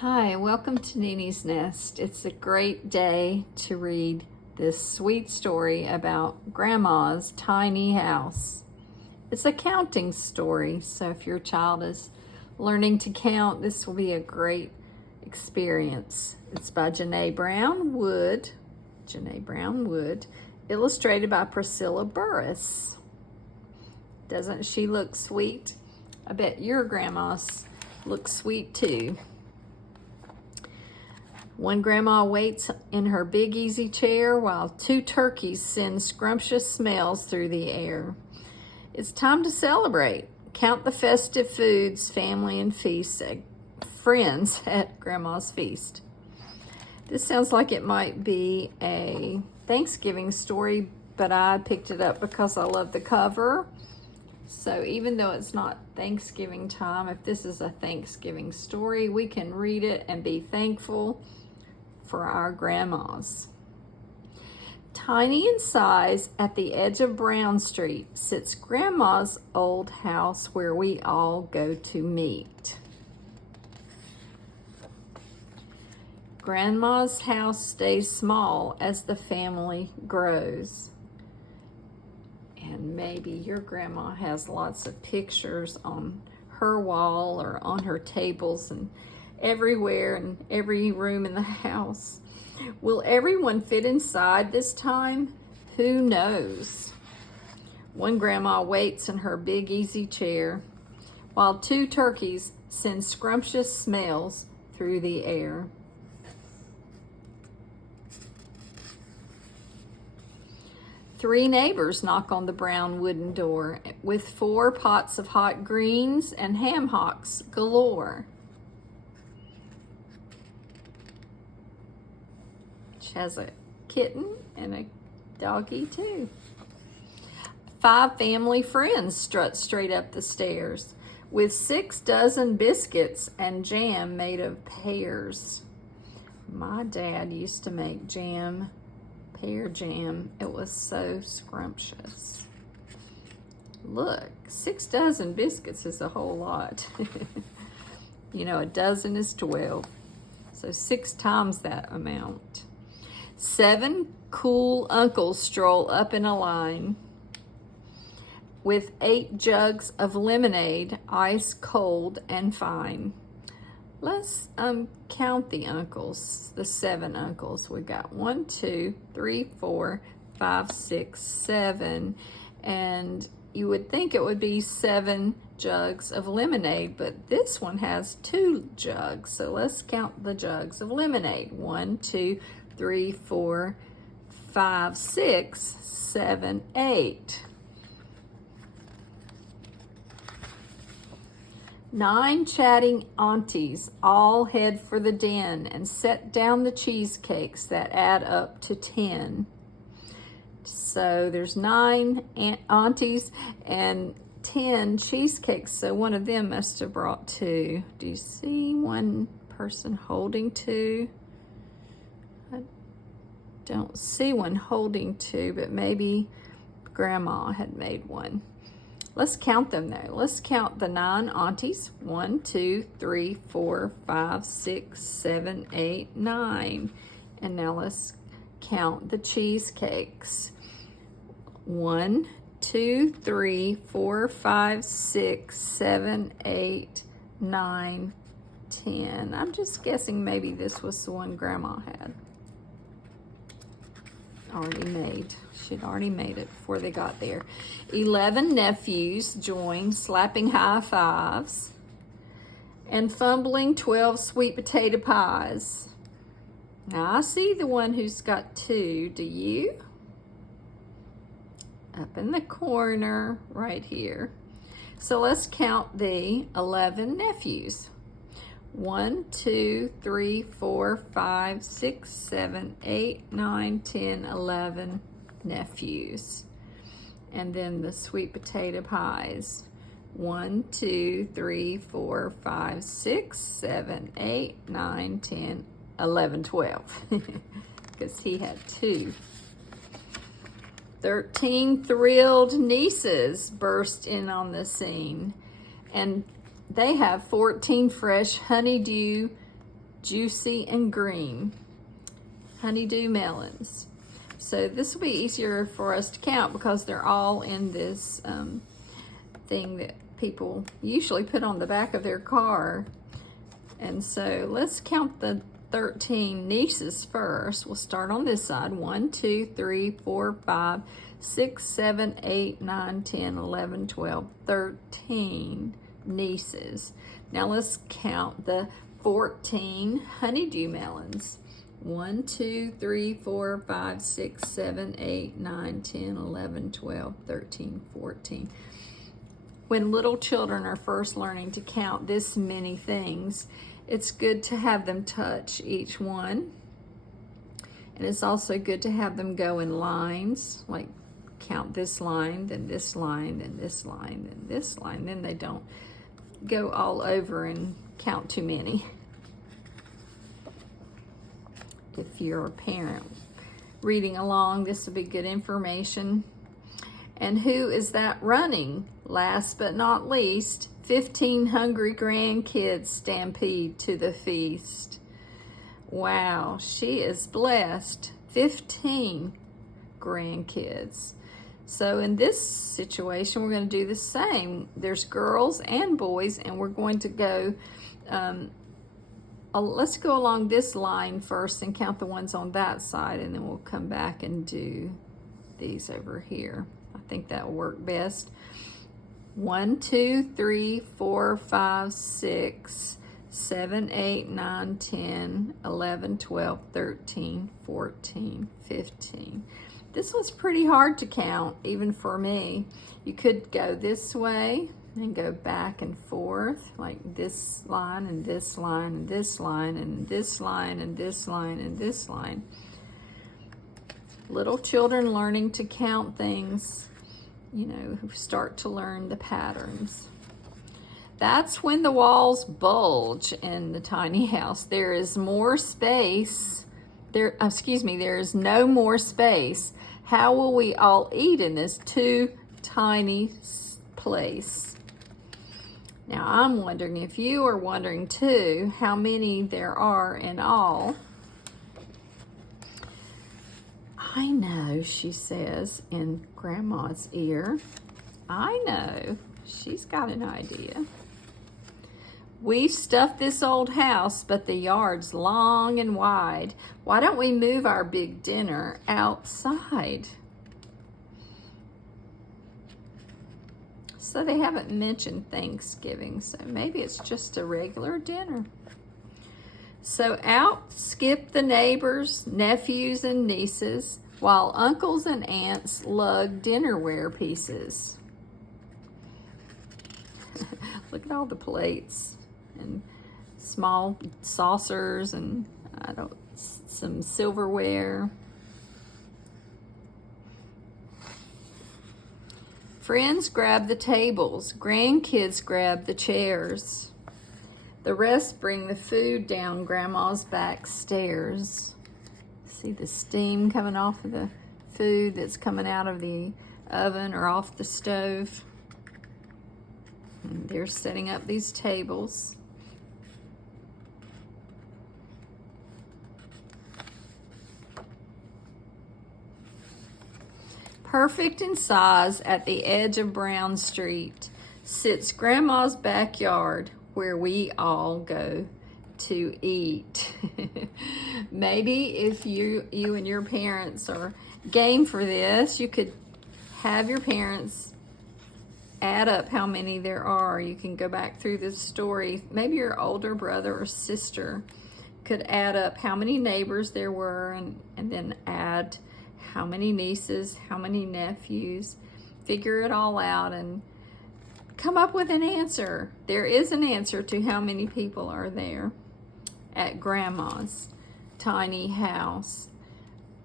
Hi, welcome to Nini's Nest. It's a great day to read this sweet story about Grandma's tiny house. It's a counting story, so if your child is learning to count, this will be a great experience. It's by Janae Brown Wood, illustrated by Priscilla Burris. Doesn't she look sweet? I bet your grandmas look sweet too. One grandma waits in her big easy chair while two turkeys send scrumptious smells through the air. It's time to celebrate. Count the festive foods, family and friends at Grandma's feast. This sounds like it might be a Thanksgiving story, but I picked it up because I love the cover. So even though it's not Thanksgiving time, if this is a Thanksgiving story, we can read it and be thankful for our grandmas. Tiny in size, at the edge of Brown Street sits Grandma's old house where we all go to meet. Grandma's house stays small as the family grows. And maybe your grandma has lots of pictures on her wall or on her tables and everywhere in every room in the house. Will everyone fit inside this time? Who knows? One grandma waits in her big easy chair while two turkeys send scrumptious smells through the air. Three neighbors knock on the brown wooden door with 4 pots of hot greens and ham hocks galore. She has a kitten and a doggy too. 5 family friends strut straight up the stairs with 6 dozen biscuits and jam made of pears. My dad used to make pear jam. It was so scrumptious. Look, 6 dozen biscuits is a whole lot. You know, a dozen is 12. So 6 times that amount. 7 cool uncles stroll up in a line with 8 jugs of lemonade, ice cold and fine. Let's count the uncles, the 7 uncles. We got 1, 2, 3, 4, 5, 6, 7. And you would think it would be 7 jugs of lemonade, but this one has 2 jugs. So let's count the jugs of lemonade. 1, 2, 3, 4, 5, 6, 7, 8. 9 chatting aunties all head for the den and set down the cheesecakes that add up to 10. So there's 9 aunties and 10 cheesecakes. So one of them must have brought 2. Do you see one person holding 2? I don't see one holding 2, but maybe Grandma had made one. Let's count them though. Let's count the 9 aunties. 1, 2, 3, 4, 5, 6, 7, 8, 9. And now let's count the cheesecakes. 1, 2, 3, 4, 5, 6, 7, 8, 9, 10. I'm just guessing maybe this was the one Grandma had already made. She'd already made it before they got there. 11 nephews join, slapping high fives and fumbling 12 sweet potato pies. Now I see the one who's got 2. Do you? Up in the corner right here. So let's count the 11 nephews. 1, 2, 3, 4, 5, 6, 7, 8, 9, 10, 11 nephews. And then the sweet potato pies. 1, 2, 3, 4, 5, 6, 7, 8, 9, 10, 11, 12. Because he had 2. 13 thrilled nieces burst in on the scene. And they have 14 fresh honeydew juicy and green. Honeydew melons. So this will be easier for us to count because they're all in this thing that people usually put on the back of their car. And so let's count the 13 nieces first. We'll start on this side. 1, 2, 3, 4, 5, 6, 7, 8, 9, 10, 11, 12, 13 nieces. Now let's count the 14 honeydew melons. 1, 2, 3, 4, 5, 6, 7, 8, 9, 10, 11, 12, 13, 14. When little children are first learning to count this many things, it's good to have them touch each one. And it's also good to have them go in lines, like count this line, then this line, then this line, then this line. Then they don't go all over and count too many. If you're a parent reading along, this will be good information. And who is that running? Last but not least, 15 hungry grandkids stampede to the feast. Wow, she is blessed. 15 grandkids. So in this situation, we're going to do the same. There's girls and boys, and we're going to go, let's go along this line first and count the ones on that side, and then we'll come back and do these over here. I think that will work best. 1, 2, 3, 4, 5, 6, 7, 8, 9, 10, 11, 12, 13, 14, 15. This was pretty hard to count, even for me. You could go this way and go back and forth, like this line and this line and this line and this line and this line and this line. Little children learning to count things, you know, who start to learn the patterns. That's when the walls bulge in the tiny house. There is more space. There is no more space. How will we all eat in this too tiny place? Now, I'm wondering if you are wondering too how many there are in all. I know, she says in Grandma's ear. I know. She's got an idea. We've stuffed this old house, but the yard's long and wide. Why don't we move our big dinner outside? So they haven't mentioned Thanksgiving, so maybe it's just a regular dinner. So out skip the neighbors, nephews, and nieces, while uncles and aunts lug dinnerware pieces. Look at all the plates and small saucers and some silverware. Friends grab the tables, grandkids grab the chairs. The rest bring the food down Grandma's back stairs. See the steam coming off of the food that's coming out of the oven or off the stove. And they're setting up these tables. Perfect in size at the edge of Brown Street sits Grandma's backyard, where we all go to eat. Maybe if you and your parents are game for this, you could have your parents add up how many there are. You can go back through the story. Maybe your older brother or sister could add up how many neighbors there were and then add how many nieces, how many nephews. Figure it all out and come up with an answer. There is an answer to how many people are there at Grandma's tiny house.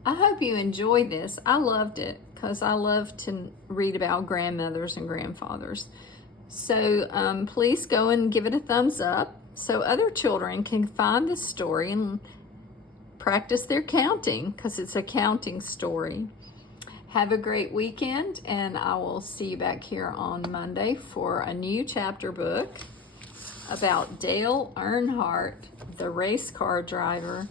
I hope you enjoyed this. I loved it because I love to read about grandmothers and grandfathers. So please go and give it a thumbs up so other children can find this story and practice their counting, because it's a counting story. Have a great weekend, and I will see you back here on Monday for a new chapter book about Dale Earnhardt, the race car driver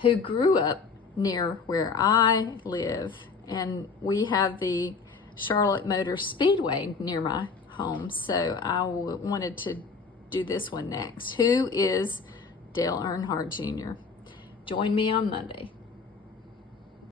who grew up near where I live. And we have the Charlotte Motor Speedway near my home. So I wanted to do this one next. Who is Dale Earnhardt Jr.? Join me on Monday.